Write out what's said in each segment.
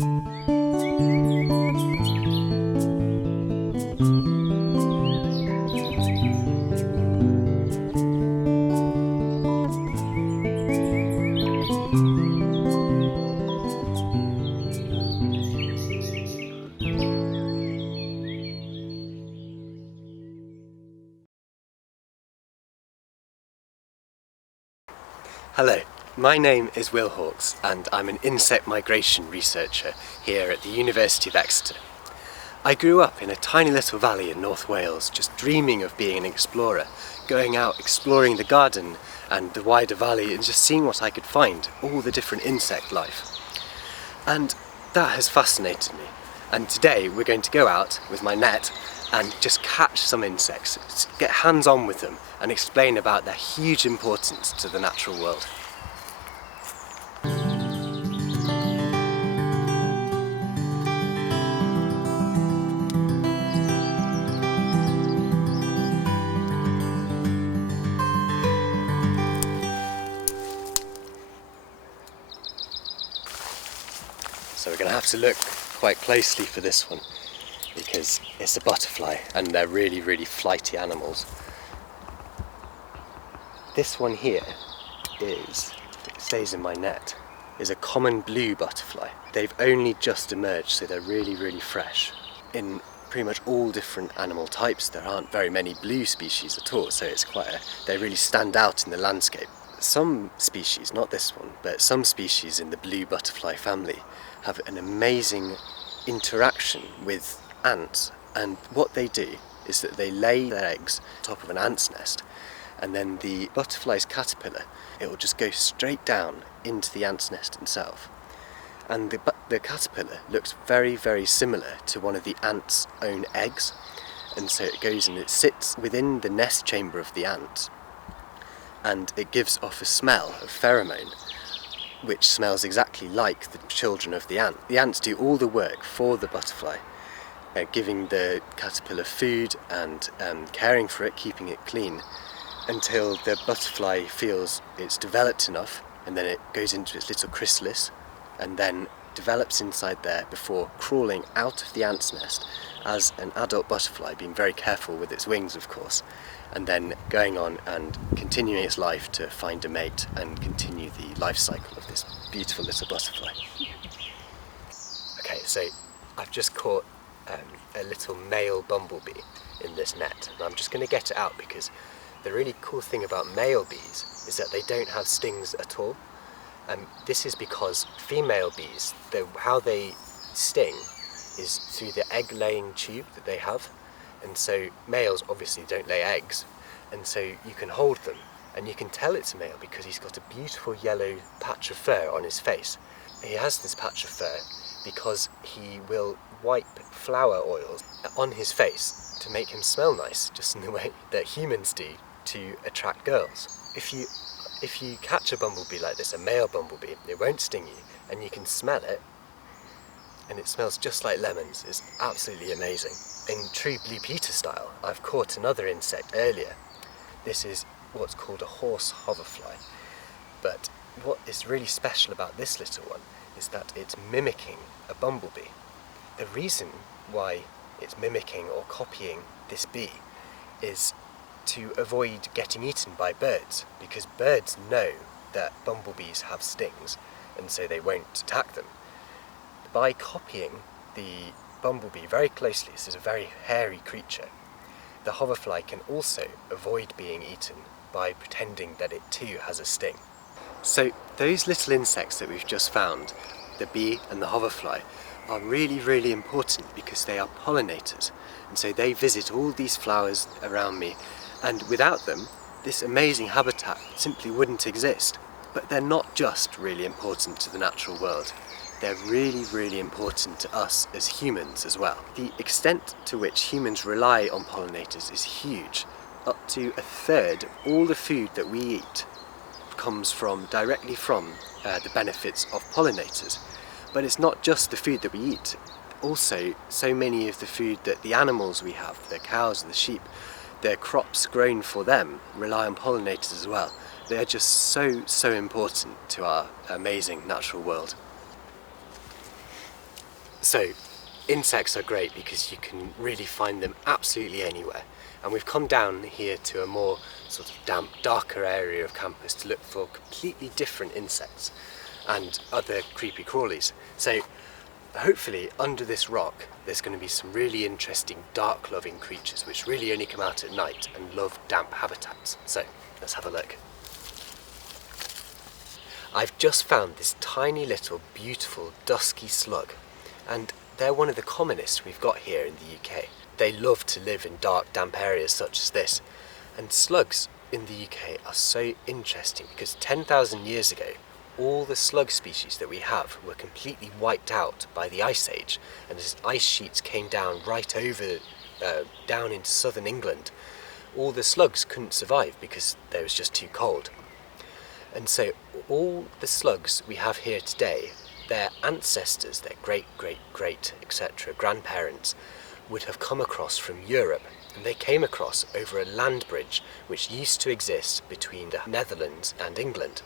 Hello, my name is Will Hawkes and I'm an insect migration researcher here at the University of Exeter. I grew up in a tiny little valley in North Wales, just dreaming of being an explorer, going out exploring the garden and the wider valley and just seeing what I could find, all the different insect life. And that has fascinated me. And today we're going to go out with my net and just catch some insects, get hands-on with them and explain about their huge importance to the natural world. So we're going to have to look quite closely for this one because it's a butterfly and they're really, really flighty animals. This one here it stays in my net, is a common blue butterfly. They've only just emerged, so they're really, really fresh. In pretty much all different animal types, there aren't very many blue species at all, so they really stand out in the landscape. Some species, not this one, but some species in the blue butterfly family have an amazing interaction with ants, and what they do is that they lay their eggs on top of an ant's nest, and then the butterfly's caterpillar, it will just go straight down into the ant's nest itself. And the caterpillar looks very, very similar to one of the ant's own eggs, and so it goes and it sits within the nest chamber of the ant, and it gives off a smell of pheromone which smells exactly like the children of the ant. The ants do all the work for the butterfly, giving the caterpillar food and caring for it, keeping it clean, until the butterfly feels it's developed enough, and then it goes into its little chrysalis and then develops inside there before crawling out of the ant's nest as an adult butterfly, being very careful with its wings of course, and then going on and continuing its life to find a mate and continue the life cycle of this beautiful little butterfly. Okay, so I've just caught a little male bumblebee in this net, and I'm just going to get it out because the really cool thing about male bees is that they don't have stings at all. This is because female bees, how they sting is through the egg-laying tube that they have, and so males obviously don't lay eggs, and so you can hold them and you can tell it's a male because he's got a beautiful yellow patch of fur on his face. He has this patch of fur because he will wipe flower oils on his face to make him smell nice, just in the way that humans do to attract girls. If you catch a bumblebee like this, a male bumblebee, it won't sting you and you can smell it, and it smells just like lemons. It's absolutely amazing. In true Blue Peter style, I've caught another insect earlier. This is what's called a horse hoverfly. But what is really special about this little one is that it's mimicking a bumblebee. The reason why it's mimicking or copying this bee is to avoid getting eaten by birds, because birds know that bumblebees have stings and so they won't attack them. By copying the bumblebee very closely, this is a very hairy creature, the hoverfly can also avoid being eaten by pretending that it too has a sting. So those little insects that we've just found, the bee and the hoverfly, are really, really important because they are pollinators, and so they visit all these flowers around me, and without them this amazing habitat simply wouldn't exist. But they're not just really important to the natural world, they're really, really important to us as humans as well. The extent to which humans rely on pollinators is huge. Up to a third of all the food that we eat comes directly from the benefits of pollinators. But it's not just the food that we eat. Also, so many of the food that the animals we have, the cows and the sheep, their crops grown for them rely on pollinators as well. They are just so important to our amazing natural world. So insects are great because you can really find them absolutely anywhere. And we've come down here to a more sort of damp, darker area of campus to look for completely different insects and other creepy crawlies. So hopefully under this rock there's going to be some really interesting dark loving creatures which really only come out at night and love damp habitats. So let's have a look. I've just found this tiny little beautiful dusky slug, and they're one of the commonest we've got here in the UK. They love to live in dark, damp areas such as this. And slugs in the UK are so interesting because 10,000 years ago, all the slug species that we have were completely wiped out by the Ice Age. And as ice sheets came down right over, down into southern England, all the slugs couldn't survive because it was just too cold. And so all the slugs we have here today, their ancestors, their great, etc., grandparents, would have come across from Europe, and they came across over a land bridge which used to exist between the Netherlands and England.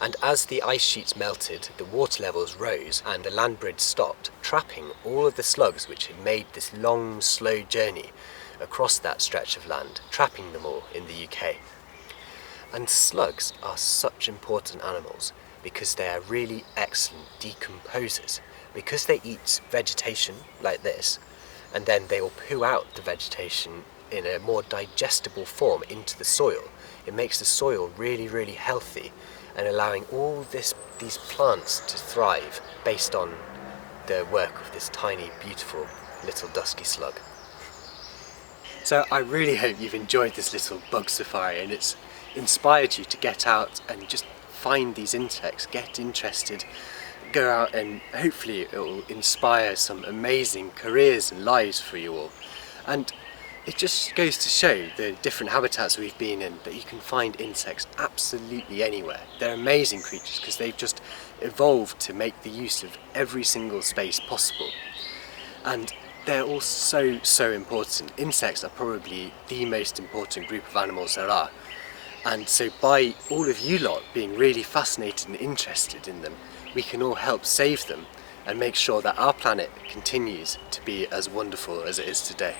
And as the ice sheets melted, the water levels rose and the land bridge stopped, trapping all of the slugs which had made this long, slow journey across that stretch of land, trapping them all in the UK. And slugs are such important animals because they are really excellent decomposers. Because they eat vegetation like this, and then they will poo out the vegetation in a more digestible form into the soil. It makes the soil really healthy and allowing all these plants to thrive based on the work of this tiny, beautiful little dusky slug. So I really hope you've enjoyed this little bug safari and it's inspired you to get out and just find these insects, get interested, go out, and hopefully it will inspire some amazing careers and lives for you all. And it just goes to show the different habitats we've been in that you can find insects absolutely anywhere. They're amazing creatures because they've just evolved to make the use of every single space possible. And they're all so important. Insects are probably the most important group of animals there are. And so by all of you lot being really fascinated and interested in them, we can all help save them and make sure that our planet continues to be as wonderful as it is today.